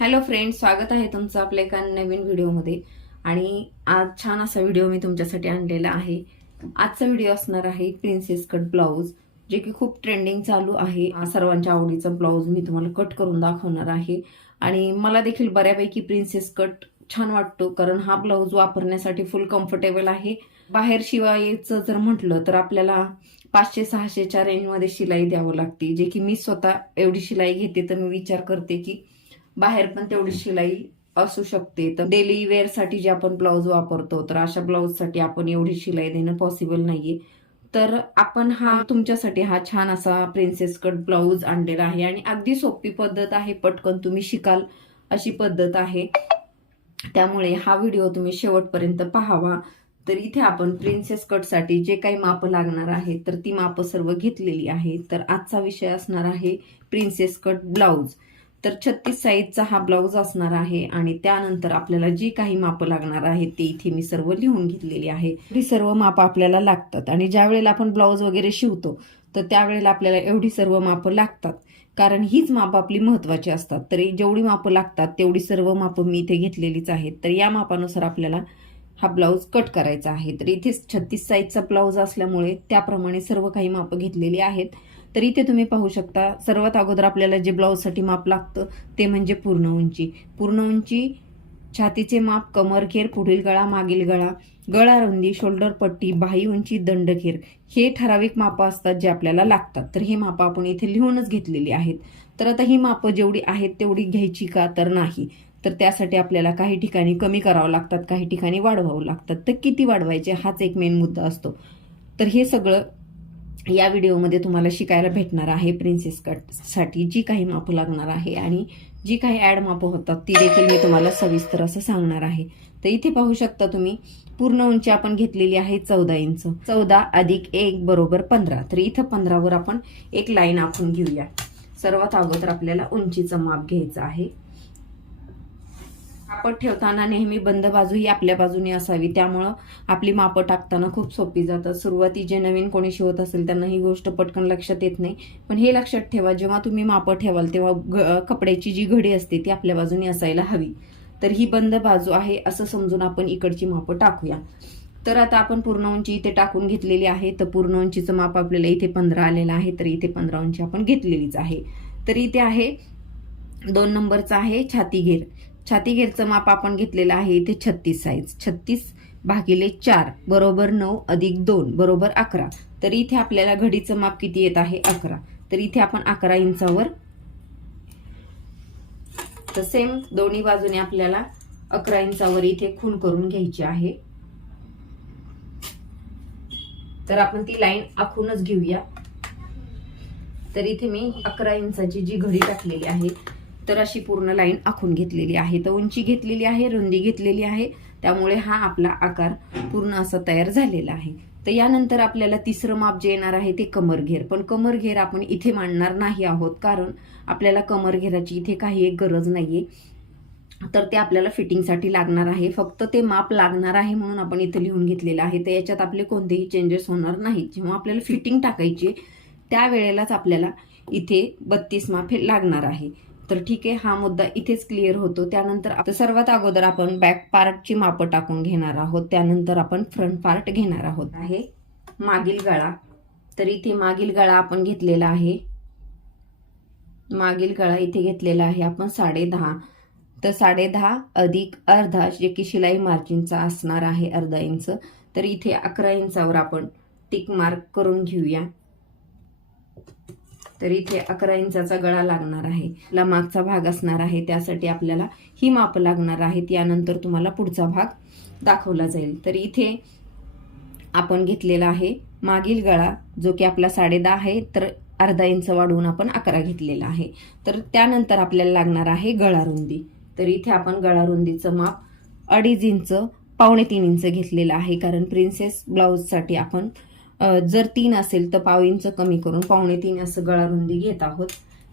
Hello friends, स्वागत आहे तुमचं आपल्या एका नवीन व्हिडिओमध्ये. आणि आज छान असा व्हिडिओ मी तुमच्यासाठी आणलेला आहे. आजचा व्हिडिओ असणार आहे प्रिन्सेस कट ब्लाऊज, जे की खूप ट्रेंडिंग चालू आहे. सर्वांच्या आवडीचा ब्लाऊज मी तुम्हाला कट करून दाखवणार आहे. आणि मला देखील बऱ्यापैकी प्रिन्सेस कट छान वाटतो, कारण हा ब्लाऊज वापरण्यासाठी फुल कम्फर्टेबल आहे. बाहेर शिवायचं जर म्हटलं तर आपल्याला 500-600च्या रेंजमध्ये शिलाई द्यावं लागते, जे की मी स्वतः एवढी शिलाई घेते, तर मी विचार करते की बाहेर पण तेवढी शिलाई असू शकते. तर डेली वेअर साठी जे आपण ब्लाऊज वापरतो, तर अशा ब्लाऊज साठी आपण एवढी शिलाई देणं पॉसिबल नाहीये. तर आपण तुमच्यासाठी हा छान असा प्रिन्सेस कट ब्लाऊज आणलेला आहे. आणि अगदी सोपी पद्धत आहे, पटकन तुम्ही शिकाल अशी पद्धत आहे. त्यामुळे हा व्हिडिओ तुम्ही शेवटपर्यंत पाहावा. तर इथे आपण प्रिन्सेस कट साठी जे काही माप लागणार आहे, तर ती माप सर्व घेतलेली आहे. तर आजचा विषय असणार आहे प्रिन्सेस कट ब्लाऊज. तर 36 साईजचा हा ब्लाऊज असणार आहे. आणि त्यानंतर आपल्याला जी काही मापं लागणार आहेत ते इथे मी सर्व लिहून घेतलेली आहे. ही सर्व मापं आपल्याला लागतात. आणि ज्या वेळेला आपण ब्लाऊज वगैरे शिवतो, तर त्यावेळेला आपल्याला एवढी सर्व मापं लागतात, कारण हीच मापं आपली महत्वाची असतात. तर जेवढी मापं लागतात तेवढी सर्व मापं मी इथे घेतलेलीच आहेत. तर या मापानुसार आपल्याला हा ब्लाऊज कट करायचा आहे. तर इथे 36 साईजचा ब्लाऊज असल्यामुळे त्याप्रमाणे सर्व काही मापं घेतलेली आहेत. तर इथे तुम्ही पाहू शकता, सर्वात अगोदर आपल्याला जे ब्लाऊजसाठी माप लागतं ते म्हणजे पूर्ण उंची. पूर्ण उंची, छातीचे माप, कमरखेर, पुढील गळा, मागील गळा, गळा रुंदी, शोल्डर पट्टी, बाही उंची, दंडखेर, हे ठराविक मापं असतात जे आपल्याला लागतात. तर हे मापं आपण इथे लिहूनच घेतलेली आहेत. तर आता ही मापं जेवढी आहेत तेवढी घ्यायची का, तर नाही. तर त्यासाठी आपल्याला काही ठिकाणी कमी करावं लागतात, काही ठिकाणी वाढवावं लागतात. तर किती वाढवायचे हाच एक मेन मुद्दा असतो. तर हे सगळं या व्हिडिओमध्ये तुम्हाला शिकायला भेटणार आहे. प्रिन्सेस कट साठी जी काही मापं लागणार आहे आणि जी काही ऍड मापं होतात ती देखील मी तुम्हाला सविस्तर असं सांगणार आहे. तर इथे पाहू शकता तुम्ही, पूर्ण उंची आपण घेतलेली आहे 14 इंच. 14 अधिक 1 बरोबर 15. तर इथं 15 वर आपण एक लाईन आखून घेऊया. सर्वात अगोदर आपल्याला उंचीचं माप घ्यायचं आहे. कापड ठेवताना नेहमी बंद बाजू ही आपल्या बाजूने असावी, त्यामुळं आपली मापं टाकताना खूप सोपी जातात. सुरुवाती जे नवीन कोणी शिवत असेल त्यांना ही गोष्ट पटकन लक्षात येत नाही. पण हे लक्षात ठेवा, जेव्हा तुम्ही मापं ठेवाल तेव्हा कपड्याची जी घडी असते ती आपल्या बाजूने असायला हवी. तर ही बंद बाजू आहे असं समजून आपण इकडची मापं टाकूया. तर आता आपण पूर्ण उंची इथे टाकून घेतलेली आहे. तर पूर्ण उंचीचं माप आपल्याला इथे 15 आलेलं आहे. तर इथे 15 उंची आपण घेतलेलीच आहे. तर इथे आहे 2 नंबरचा आहे छाती घेर. छाती घेरचं माप आपण घेतलेलं आहे इथे 36 साईज. 36 भागिले 4 बरोबर 9 अधिक 2 बरोबर 11. तर इथे आपल्याला घडीचं माप किती येत आहे, 11. तर इथे आपण 11 इंचावर, तर सेम दोन्ही बाजूने आपल्याला 11 इंचावर इथे खूण करून घ्यायची आहे. तर आपण ती लाईन आखूनच घेऊया. तर इथे मी 11 इंचाची जी घडी टाकलेली आहे, तर अशी पूर्ण लाईन आखून घेतलेली आहे. तर उंची घेतलेली आहे, रुंदी घेतलेली आहे, त्यामुळे हा आपला आकार पूर्ण असा तयार झालेला आहे. तर यानंतर आपल्याला तिसरं माप जे येणार आहे ते कमरघेर. पण कमरघेर आपण इथे मांडणार नाही आहोत, कारण आपल्याला कमरघेराची इथे काही एक गरज नाहीये. तर ते आपल्याला फिटिंगसाठी लागणार आहे. फक्त ते माप लागणार आहे म्हणून आपण इथे लिहून घेतलेलं आहे. तर याच्यात आपले कोणतेही चेंजेस होणार नाहीत. जेव्हा आपल्याला फिटिंग टाकायची त्यावेळेलाच आपल्याला इथे 32 माप हे लागणार आहे. तर ठीक आहे, हा मुद्दा इथेच क्लिअर होतो. त्यानंतर सर्वात अगोदर आपण बॅक पार्टची मापं टाकून घेणार आहोत. त्यानंतर आपण फ्रंट पार्ट घेणार आहोत. आहे मागील गळा. तर इथे मागील गळा आपण घेतलेला आहे. मागील गळा इथे घेतलेला आहे आपण 10.5. तर 10.5 अधिक अर्धा, जे की शिलाई मार्जिनचा असणार आहे अर्धा इंच. तर इथे 11 इंचावर आपण टिक मार्क करून घेऊया. तर इथे 11 इंचाचा गळा लागणार आहे. ला मागचा भाग असणार आहे, त्यासाठी आपल्याला ही माप लागणार आहेत. यानंतर तुम्हाला पुढचा भाग दाखवला जाईल. तर इथे आपण घेतलेला आहे मागील गळा, जो की आपला 10.5 आहे. तर अर्धा इंच वाढवून आपण 11 घेतलेला आहे. तर त्यानंतर आपल्याला लागणार आहे गळा रुंदी. तर इथे आपण गळा रुंदीचं माप 2.5 इंच, 2.25 इंच घेतलेलं आहे. कारण प्रिन्सेस ब्लाऊजसाठी आपण जर 3 असेल तर 0.5 इंच कमी करून 2.25 असं गळा रुंदी घेत आहोत.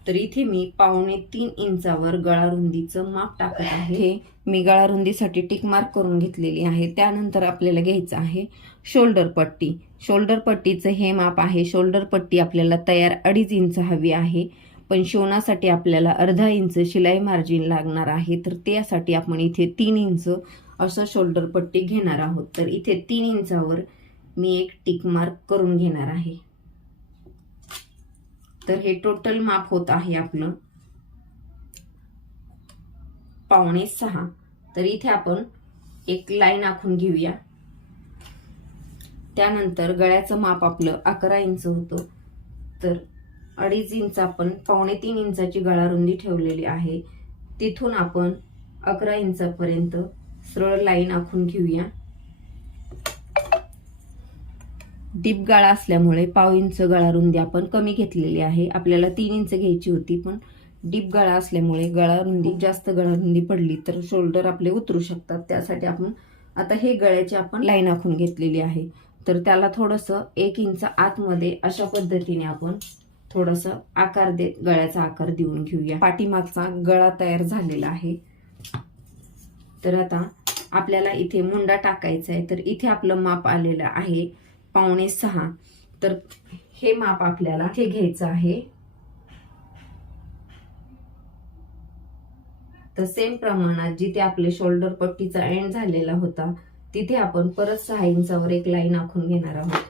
तर इथे मी 2.25 इंचावर गळा रुंदीचं माप टाकत आहे. मी गळा रुंदीसाठी टिक मार्क करून घेतलेली आहे. त्यानंतर आपल्याला घ्यायचं आहे शोल्डर पट्टी. शोल्डर पट्टीचं हे माप आहे. शोल्डर पट्टी आपल्याला तयार 2.5 इंच हवी आहे. पण शिवणासाठी आपल्याला अर्धा इंच शिलाई मार्जिन लागणार आहे, तर त्यासाठी आपण इथे 3 इंच असं शोल्डर पट्टी घेणार आहोत. तर इथे 3 इंचावर मी एक टिक मार्क करून घेणार आहे. तर हे टोटल माप होत आहे आपलं 5.25. तर इथे आपण एक लाईन आखून घेऊया. त्यानंतर गळ्याचं माप आपलं 11 इंच होतं, तर 2.5 इंच आपण 2.25 इंचाची गळा रुंदी ठेवलेली आहे. तिथून आपण 11 इंचापर्यंत सरळ लाईन आखून घेऊया. डीप गळा असल्यामुळे 1/2 इंच गळा रुंदी आपण कमी घेतलेली आहे. आपल्याला 3 इंच घ्यायची होती, पण डीप गळा असल्यामुळे गळा रुंदी जास्त गळा रुंदी पडली तर शोल्डर आपले उतरू शकतात. त्यासाठी आपण आता हे गळ्याची आपण लाईन आखून घेतलेली आहे. तर त्याला थोडंसं 1 इंच आतमध्ये अशा पद्धतीने आपण थोडंसं आकार देत गळ्याचा आकार देऊन घेऊया. पाठीमागचा गळा तयार झालेला आहे. तर आता आपल्याला इथे मुंडा टाकायचा आहे. तर इथे आपलं माप आलेलं आहे 5.25. तर हे माप आपल्याला इथे घ्यायचं आहे. तर सेम प्रमाणात जिथे आपले शोल्डर पट्टीचा एंड झालेला होता तिथे आपण परत 6 इंचावर एक लाईन आखून घेणार आहोत.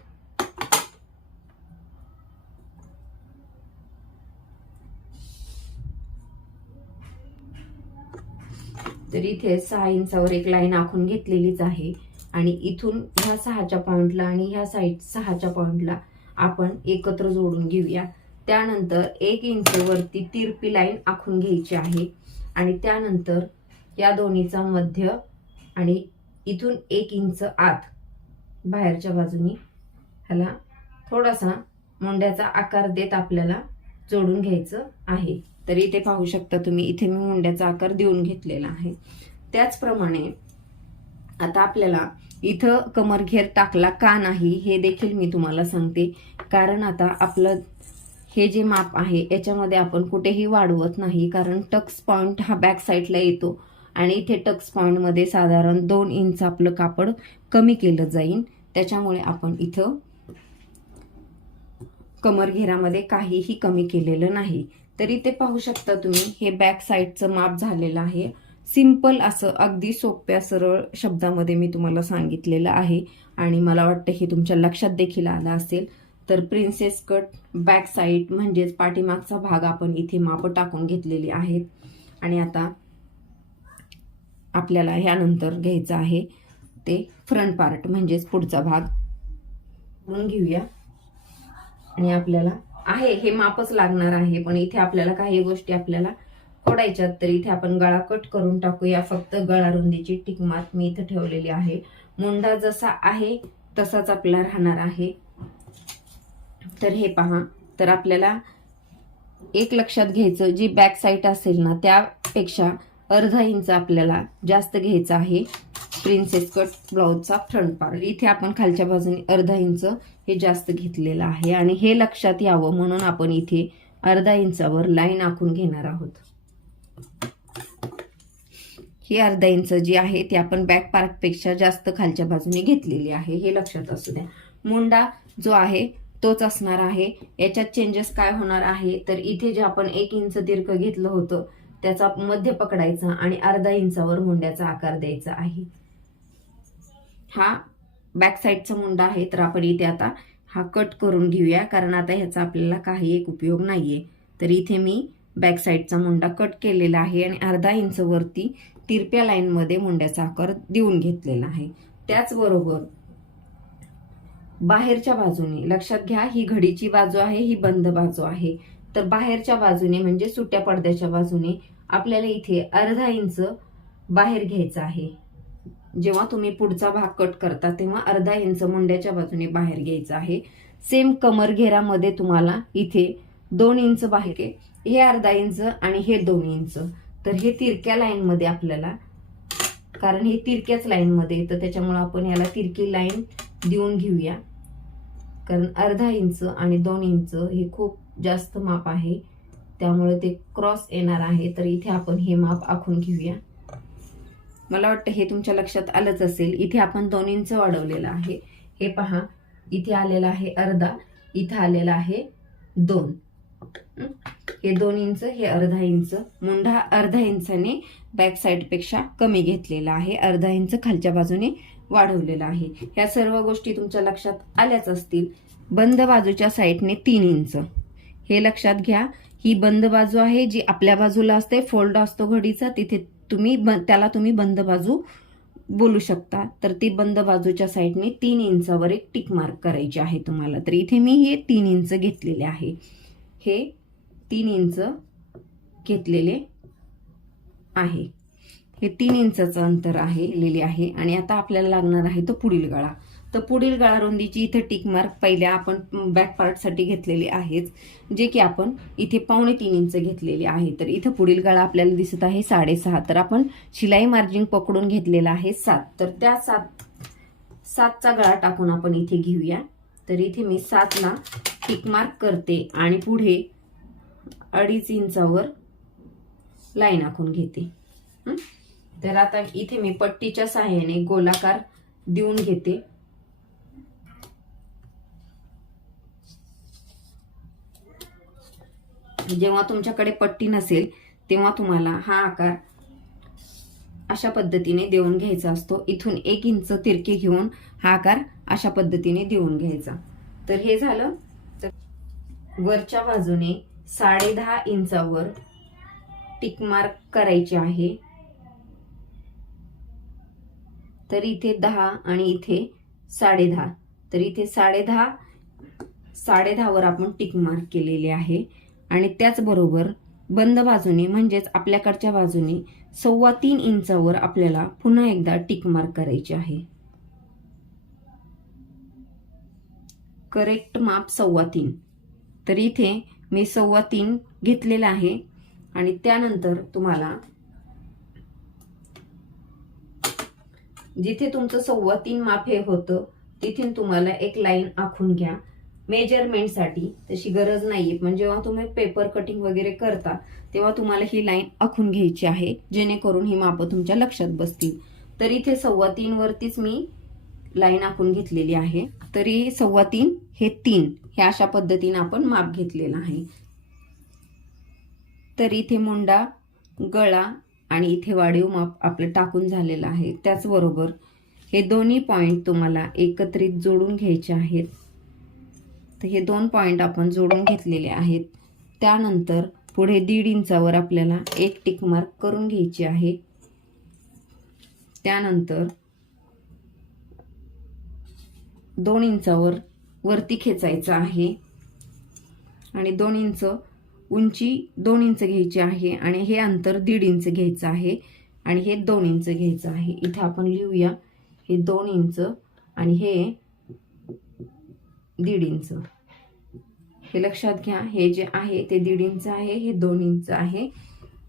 तर इथे 6 इंचावर एक लाईन आखून घेतलेलीच आहे आणि इथून ह्या 6च्या पॉइंटला आणि ह्या साईड 6च्या पॉइंटला आपण एकत्र जोडून घेऊया. त्यानंतर 1 इंच वरती तिरपी लाईन आखून घ्यायची आहे आणि त्यानंतर या दोन्हीचा मध्य आणि इथून 1 इंच आत बाहेरच्या बाजूनी ह्याला थोडासा मुंड्याचा आकार देत आपल्याला जोडून घ्यायचं आहे. तर इथे पाहू शकता तुम्ही, इथे मी मुंड्याचा आकार देऊन घेतलेला आहे. त्याचप्रमाणे आता आपल्याला इथं कमरघेर टाकला का नाही हे देखील मी तुम्हाला सांगते. कारण आता आपलं हे जे माप आहे याच्यामध्ये आपण कुठेही वाढवत नाही, कारण टक्स पॉइंट हा बॅक साईडला येतो आणि इथे टक्स पॉइंट मध्ये साधारण 2 इंच आपलं कापड कमी केलं जाईल. त्याच्यामुळे आपण इथं कमरघेरामध्ये काहीही कमी केलेलं नाही. तर इथे पाहू शकता तुम्ही, हे बॅक साईडचं माप झालेलं आहे. सिंपल असं अगदी सोप्या सरळ शब्दामध्ये मी तुम्हाला सांगितलेलं आहे आणि मला वाटतं हे तुमच्या लक्षात देखील आलं असेल. तर प्रिन्सेस कट बॅक साईड म्हणजेच पाठीमागचा भाग आपण इथे माप टाकून घेतलेली आहेत. आणि आता आपल्याला ह्यानंतर घ्यायचं आहे ते फ्रंट पार्ट म्हणजेच पुढचा भाग म्हणून घेऊया. आणि आपल्याला आहे हे मापच लागणार आहे, पण इथे आपल्याला काही गोष्टी आपल्याला खोडायच्यात. तर इथे आपण गळा कट करून टाकूया. फक्त गळा रुंदीची टिक मार्क मी इथे ठेवलेली आहे. मुंडा जसा आहे तसाच आपला राहणार आहे. तर हे पहा, तर आपल्याला एक लक्षात घ्यायचं, जी बॅक साईड असेल ना त्यापेक्षा अर्धा इंच आपल्याला जास्त घ्यायचा आहे प्रिन्सेस कट ब्लाउजचा फ्रंट पार्ट. इथे आपण खालच्या बाजूने अर्धा इंच हे जास्त घेतलेलं आहे आणि हे लक्षात यावं म्हणून आपण इथे अर्धा इंचावर लाईन आखून घेणार आहोत. ही अर्धा इंच जी आहे ती आपण बॅक पार्ट पेक्षा जास्त खालच्या बाजूने घेतलेली आहे, हे लक्षात असू द्या. मुंडा जो आहे तोच असणार आहे. याच्यात चेंजेस काय होणार आहे, तर इथे जे आपण 1 इंच दीर्घ घेतलं होतं त्याचा मध्य पकडायचा आणि अर्धा इंचावर मुंड्याचा आकार द्यायचा आहे. हा बॅक साईडचा मुंडा आहे. तर आपण इथे आता हा कट करून घेऊया, कारण आता ह्याचा आपल्याला काही एक उपयोग नाहीये. तर इथे मी बॅक साईडचा मुंडा कट केलेला आहे आणि अर्धा इंच वरती तिरप्या लाईन मध्ये मुंड्याचा आकार देऊन घेतलेला आहे. त्याचबरोबर बाहेरच्या बाजूने लक्षात घ्या, ही घडीची बाजू आहे, ही बंद बाजू आहे. तर बाहेरच्या बाजूने म्हणजे सुट्या पडद्याच्या बाजूने आपल्याला इथे अर्धा इंच बाहेर घ्यायचा आहे. जेव्हा तुम्ही पुढचा भाग कट करता तेव्हा अर्धा इंच मुंड्याच्या बाजूने बाहेर घ्यायचा आहे. सेम कमर घेरामध्ये तुम्हाला इथे 2 इंच बाहेर, हे अर्धा इंच आणि हे 2 इंच. तर हे तिरक्या लाईन मध्ये आपल्याला, कारण हे तिरक्याच लाईन मध्ये येतं त्याच्यामुळे आपण याला तिरकी लाईन देऊन घेऊया. कारण अर्धा इंच आणि 2 इंच हे खूप जास्त माप आहे, त्यामुळे ते क्रॉस येणार आहे. तर इथे आपण हे माप आखून घेऊया. मला वाटतं हे तुमच्या लक्षात आलंच असेल. इथे आपण 2 इंच वाढवलेलं आहे. हे पहा, इथे आलेला आहे अर्धा, इथे आलेला आहे 2. हे 2 इंच, हे अर्धा इंच. मुंढा अर्धा इंचाने बॅक साईडपेक्षा कमी घेतलेला आहे, अर्धा इंच खालच्या बाजूने वाढवलेला आहे. ह्या सर्व गोष्टी तुमच्या लक्षात आल्याच असतील. बंद बाजूच्या साईडने 3 इंच हे लक्षात घ्या. ही बंद बाजू आहे जी आपल्या बाजूला असते, फोल्ड असतो घडीचा, तिथे त्याला तुम्ही बंद बाजू बोलू शकता. तर ती बंद बाजूच्या साईडने 3 इंचावर एक टिक मार्क करायची आहे तुम्हाला. तर इथे मी हे 3 इंच घेतलेले आहे, हे 3 इंच घेतलेले आहे. हे 3 इंचाचं अंतर आहे. आणि आता आपल्याला लागणार आहे तो पुढील गळा. तर पुढील गळा रुंदीची इथे टिक मार्क पहिल्या आपण बॅक पार्टसाठी घेतलेली आहेच, जे की आपण इथे 3.25 इंच घेतलेले आहे. तर इथं पुढील गळा आपल्याला दिसत आहे 6.5. तर आपण शिलाई मार्जिन पकडून घेतलेला आहे 7. तर त्या 7चा गळा टाकून आपण इथे घेऊया. तर इथे मी 7ला टिक मार्क करते आणि पुढे 2.5 इंचावर लाईन आखून घेते. तर आता इथे मी पट्टीच्या सहाय्याने गोलाकार देऊन घेते. जेव्हा तुमच्याकडे पट्टी नसेल तेव्हा तुम्हाला हा आकार अशा पद्धतीने देऊन घ्यायचा असतो. इथून 1 इंच तिरके घेऊन हा आकार अशा पद्धतीने देऊन घ्यायचा. तर हे झालं. तर वरच्या बाजूने 10.5 इंचावर टिक मार्क करायचे आहे. तर इथे 10 आणि इथे 10.5. तर इथे 10.5 वर आपण टिक मार्क केलेले आहे. आणि त्याचबरोबर बंद बाजूने म्हणजेच आपल्याकडच्या बाजूने 3.25 इंचावर आपल्याला पुन्हा एकदा टिक मार्क करायचे आहे. करेक्ट माप 3.25. तर इथे मी 3.25 घेतलेला आहे. आणि त्यानंतर तुम्हाला जिथे तुमचं 3.25 माप हे होतं तिथून तुम्हाला एक लाईन आखून घ्या. मेजरमेंटसाठी तशी गरज नाहीये, पण जेव्हा तुम्ही पेपर कटिंग वगैरे करता तेव्हा तुम्हाला ही लाईन आखून घ्यायची आहे, जेणेकरून ही मापं तुमच्या लक्षात बसतील. तर इथे 3.25 वरतीच मी लाईन आखून घेतलेली आहे. तरी 3.25 हे 3 हे अशा पद्धतीने आपण माप घेतलेलं आहे. तर इथे मुंडा, गळा आणि इथे वाढीव माप आपलं टाकून झालेलं आहे. त्याचबरोबर हे दोन्ही पॉइंट तुम्हाला एकत्रित जोडून घ्यायचे आहेत. तर हे 2 पॉइंट आपण जोडून घेतलेले आहेत. त्यानंतर पुढे 1.5 इंचावर आपल्याला एक टिक मार्क करून घ्यायची आहे. त्यानंतर 2 इंचावर वरती खेचायचं आहे आणि 2 इंच उंची 2 इंच घ्यायची आहे आणि हे अंतर 1.5 इंच घ्यायचं आहे आणि हे 2 इंच घ्यायचं आहे. इथे आपण लिहूया हे 2 इंच आणि हे 1.5 इंच. हे लक्षात घ्या, हे जे आहे ते 1.5 इंच आहे, हे 2 इंच आहे.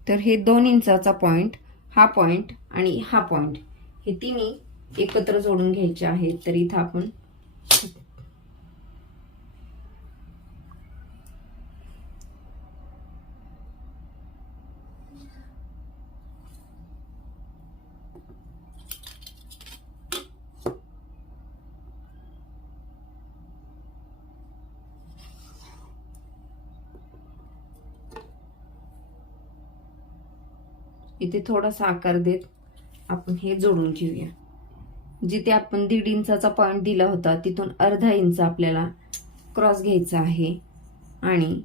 तर हे 2 इंचाचा पॉइंट, हा पॉइंट आणि हा पॉइंट हे तिन्ही एकत्र जोडून घ्यायचे आहेत. तर इथं आपण इथे थोडासा आकार देत आपण हे जोडून घेऊया. जिथे आपण 1.5 इंचाचा पॉइंट दिला होता तिथून अर्धा इंच आपल्याला क्रॉस घ्यायचा आहे आणि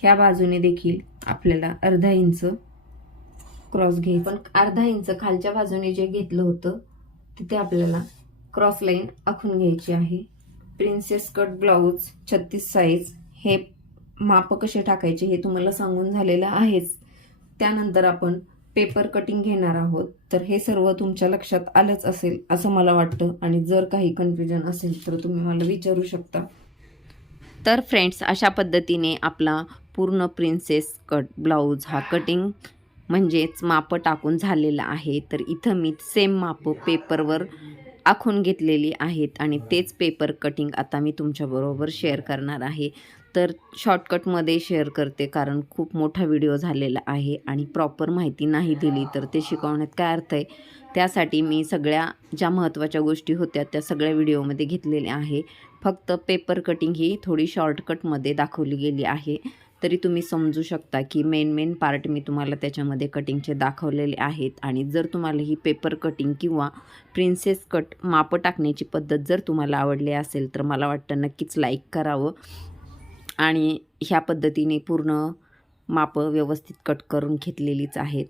ह्या बाजूने देखील आपल्याला अर्धा इंच क्रॉस घ्यायचा. पण अर्धा इंच खालच्या बाजूने जे घेतलं होतं तिथे आपल्याला क्रॉस लाईन आखून घ्यायची आहे. प्रिन्सेस कट ब्लाउज 36 साईज हे माप कसे टाकायचे हे तुम्हाला सांगून झालेलं आहेच. त्यानंतर आपण पेपर कटिंग घेणार आहोत. तर हे सर्व तुमच्या लक्षात आलंच असेल असं मला वाटतं. आणि जर काही कन्फ्युजन असेल तर तुम्ही मला विचारू शकता. तर फ्रेंड्स, अशा पद्धतीने आपला पूर्ण प्रिन्सेस कट ब्लाउज हा कटिंग म्हणजेच माप टाकून झालेला आहे. तर इथं मी सेम माप पेपरवर आखून घेतलेली आहेत आणि तेच पेपर कटिंग आता मी तुमच्याबरोबर शेअर करणार आहे. तर शॉर्टकटमध्ये शेअर करते, कारण खूप मोठा व्हिडिओ झालेला आहे आणि प्रॉपर माहिती नाही दिली तर ते शिकवण्यात काय अर्थ आहे. त्यासाठी मी सगळ्या ज्या महत्त्वाच्या गोष्टी होत्या त्या सगळ्या व्हिडिओमध्ये घेतलेल्या आहे. फक्त पेपर कटिंग ही थोडी शॉर्टकटमध्ये दाखवली गेली आहे. तरी तुम्ही समजू शकता की मेन पार्ट मी तुम्हाला त्याच्यामध्ये कटिंगचे दाखवलेले आहेत. आणि जर तुम्हाला ही पेपर कटिंग किंवा प्रिन्सेस कट मापं टाकण्याची पद्धत जर तुम्हाला आवडली असेल तर मला वाटतं नक्कीच लाईक करावं आणि ह्या पद्धतीने पूर्ण मापं व्यवस्थित कट करून घेतलेलीच आहेत.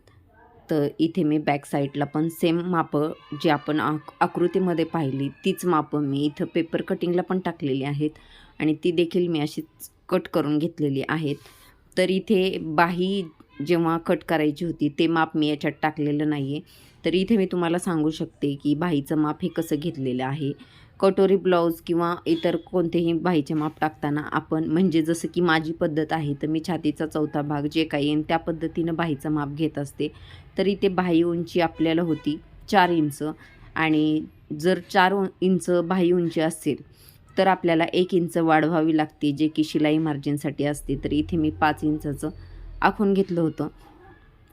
तर इथे मी बॅक साईडला पण सेम मापं जी आपण आकृतीमध्ये पाहिली तीच मापं मी इथं पेपर कटिंगला पण टाकलेली आहेत आणि ती देखील मी अशीच कट करून घेतलेली आहेत. तर इथे बाही जेव्हा कट करायची होती ते माप मी याच्यात टाकलेलं नाही आहे. तर इथे मी तुम्हाला सांगू शकते की बाहीचं माप हे कसं घेतलेलं आहे. कटोरी ब्लाऊज किंवा इतर कोणतेही बाहीचे माप टाकताना आपण म्हणजे जसं की माझी पद्धत आहे तर मी छातीचा चौथा भाग जे काही येईल त्या पद्धतीनं बाहीचं माप घेत असते. तर इथे बाही उंची आपल्याला होती 4 इंच आणि जर 4 इंच बाही उंची असेल तर आपल्याला 1 इंच वाढवावी लागते जे की शिलाई मार्जिनसाठी असते. तर इथे मी 5 इंचाचं आखून घेतलं होतं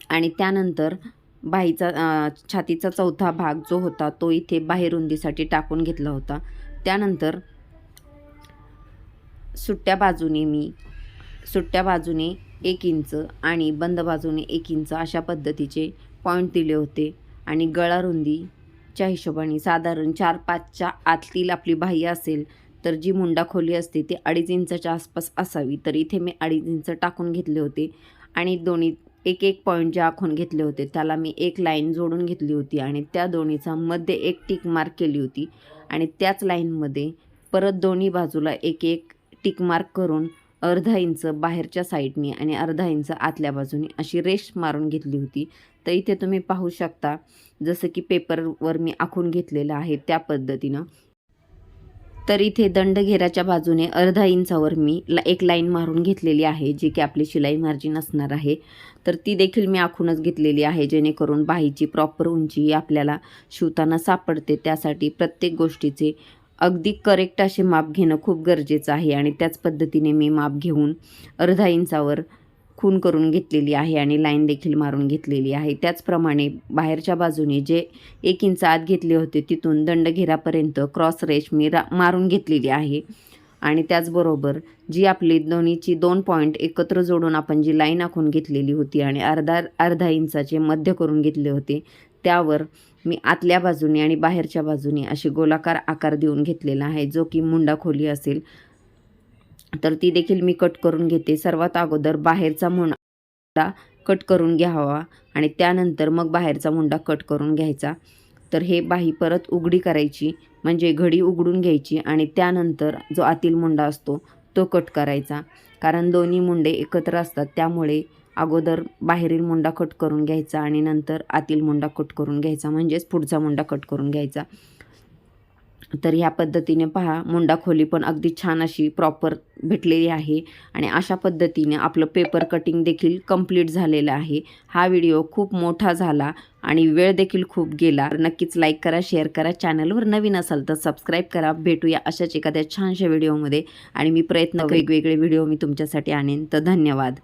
आणि त्यानंतर बाहीचा छातीचा चौथा भाग जो होता तो इथे बाहेर रुंदीसाठी टाकून घेतला होता. त्यानंतर सुट्ट्या बाजूने 1 इंच आणि बंद बाजूने 1 इंच अशा पद्धतीचे पॉईंट दिले होते आणि गळा रुंदीच्या हिशोबाने साधारण 4-5च्या आतली आपली बाही असेल तर जी मुंडा खोली असते ती 2.5 इंचाच्या आसपास असावी. तर इथे मी 2.5 इंच टाकून घेतले होते आणि दोन्ही एक पॉईंट जे आखून घेतले होते त्याला मी एक लाईन जोडून घेतली होती आणि त्या दोन्हीचा मध्ये एक टिक मार्क केली होती आणि त्याच लाईनमध्ये परत दोन्ही बाजूला एक टिक मार्क करून अर्धा इंच बाहेरच्या साईडने आणि अर्धा इंच आतल्या बाजूने अशी रेष मारून घेतली होती. तर इथे तुम्ही पाहू शकता जसं की पेपरवर मी आखून घेतलेलं आहे त्या पद्धतीनं. तर इथे दंडघेराच्या बाजूने अर्धा इंचावर मी एक लाईन मारून घेतलेली आहे जी की आपली शिलाई मार्जिन असणार आहे. तर ती देखील मी आखूनच घेतलेली आहे जेणेकरून बाहीची प्रॉपर उंची आपल्याला शिवताना सापडते. त्यासाठी प्रत्येक गोष्टीचे अगदी करेक्ट असे माप घेणं खूप गरजेचं आहे आणि त्याच पद्धतीने मी माप घेऊन अर्धा इंचावर खून करून घेतलेली आहे आणि लाईन देखील मारून घेतलेली आहे. त्याचप्रमाणे बाहेरच्या बाजूने जे 1 इंच आत घेतले होते तिथून दंडघेरापर्यंत क्रॉस रेष मी मारून घेतलेली आहे आणि त्याचबरोबर जी आपली दोन्हीची 2 पॉईंट एकत्र जोडून आपण जी लाईन आखून घेतलेली होती आणि अर्धा इंचाचे मध्य करून घेतले होते त्यावर मी आतल्या बाजूने आणि बाहेरच्या बाजूने असे गोलाकार आकार देऊन घेतलेला आहे जो की मुंडा खोली असेल. तर ती देखील मी कट करून घेते. सर्वात अगोदर बाहेरचा मुंडा कट करून घ्यावा आणि त्यानंतर मग बाहेरचा मुंडा कट करून घ्यायचा. तर हे बाही परत उघडी करायची म्हणजे घडी उघडून घ्यायची आणि त्यानंतर जो आतील मुंडा असतो तो कट करायचा. कारण दोन्ही मुंडे एकत्र असतात त्यामुळे अगोदर बाहेरील मुंडा कट करून घ्यायचा आणि नंतर आतील मुंडा कट करून घ्यायचा म्हणजेच पुढचा मुंडा कट करून घ्यायचा. तर ह्या पद्धतीने पहा मुंडा खोली पण अगदी छान अशी प्रॉपर भेटलेली आहे आणि अशा पद्धतीने आपलं पेपर कटिंग देखील कंप्लीट झालेलं आहे. हा व्हिडिओ खूप मोठा झाला आणि वेळ देखील खूप गेला. नक्कीच लाईक करा, शेअर करा, चॅनलवर नवीन असाल तर सबस्क्राईब करा. भेटूया अशाच एखाद्या छानशा व्हिडिओमध्ये आणि मी वेगवेगळे व्हिडिओ मी तुमच्यासाठी आणेन. तर धन्यवाद.